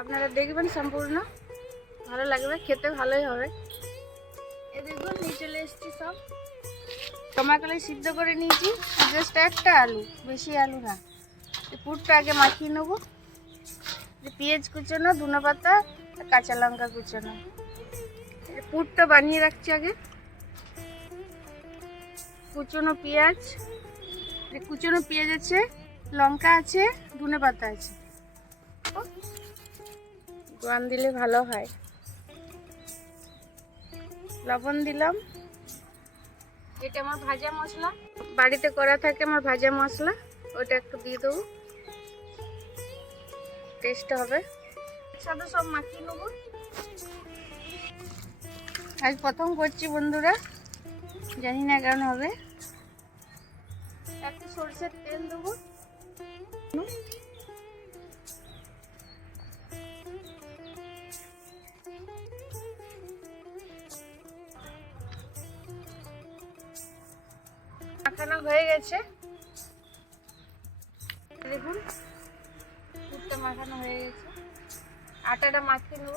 আপনারা দেখবেন সম্পূর্ণ, ভালো লাগবে, খেতে ভালোই হবে। এ দেখুন নিয়ে চলে এসেছি সব টমাকলে সিদ্ধ করে নিয়েছি, জাস্ট একটা আলু, বেশি আলু না। পুরটা আগে মাখিয়ে নেবো, পেঁয়াজ কুচোনো, ধনে পাতা, কাঁচা লঙ্কা কুচোনো। পুরটা বানিয়ে রাখছি আগে। কুচোনো পেঁয়াজ আছে, লঙ্কা আছে, ধনে পাতা আছে, জোয়ান দিলে ভালো হয়। লবণ দিলাম, এটা আমার ভাজা মশলা, বাড়িতে করা থাকে আমার ভাজা মশলা, ওটা একটু দিয়ে দেবো, টেস্ট হবে। একসাথে সব মাখিয়ে নেবো। আজ প্রথম করছি বন্ধুরা, জানি না কেমন হবে। একটু সরষের তেল দেবো, মাখানো হয়ে গেছে, দেখুন পুরটা মাখানো হয়ে গেছে। আটাটা মাখিয়ে নেব।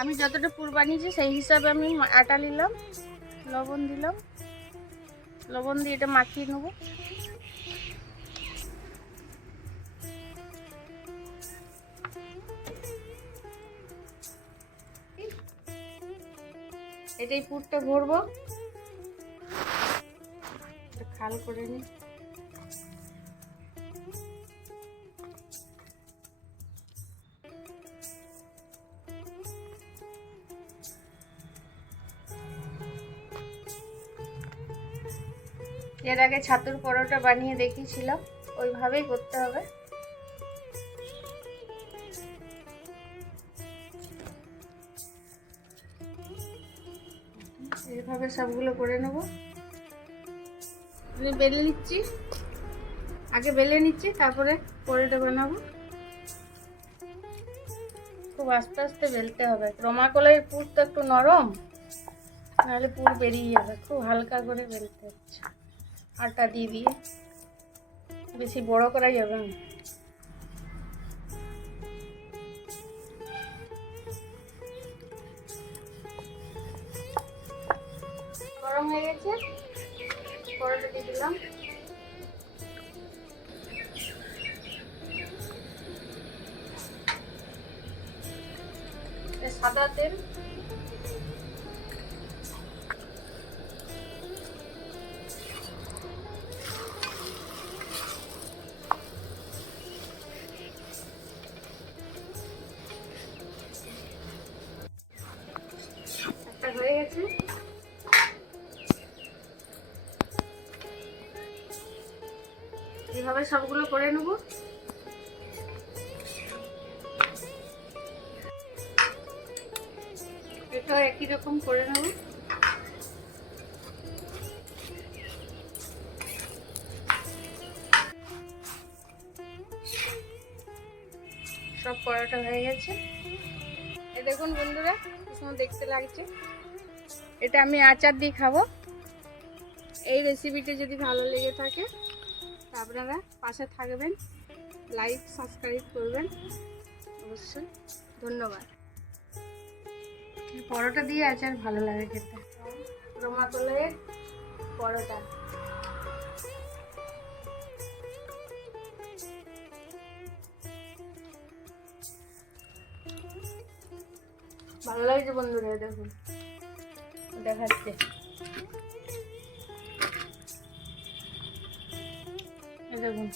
আমি যতটা পুর বানিয়েছি সেই হিসাবে আমি আটা নিলাম, লবণ দিলাম, লবণ দিয়ে এটা মাখিয়ে নেব। এটাই পুরটা ভরবো, খাল করে নিই। এর আগে ছাতুর পরোটা বানিয়ে দেখিয়েছিলাম, ওইভাবেই করতে হবে। এইভাবে সবগুলো করে নেব। আমি বেলে নিচ্ছি, আগে বেলে নিচ্ছি, তারপরে পরোটা বানাবো। খুব আস্তে আস্তে বেলতে হবে, রমাকলাইয়ের পুর তো একটু নরম, নাহলে পুর বেরিয়ে যাবে। খুব হালকা করে বেলতে হচ্ছে, আটা দিয়ে দিয়ে, বেশি বড় করা যাবে না। গরম হয়ে গেছে, পরোটা দিয়ে দিলাম। সাদা তেল, একটা হয়ে গেছে। এইভাবে সবগুলো করে নেব। এটা একই রকম করে নেব। সব পরোটা হয়ে গেছে। এই দেখুন বন্ধুরা কি সুন্দর দেখতে লাগছে। এটা আমি আচার দিয়ে খাবো। এই রেসিপিটা যদি ভালো লেগে থাকে আপনারা পাশে থাকবেন, লাইক সাবস্ক্রাইব করবেন অবশ্যই। ধন্যবাদ। পরোটা দিয়ে আচার ভালো লাগে খেতে। রমাকলাইয়ের পরোটা ভালো লাগছে বন্ধুরা, দেখুন দেখাচ্ছে। দেখুন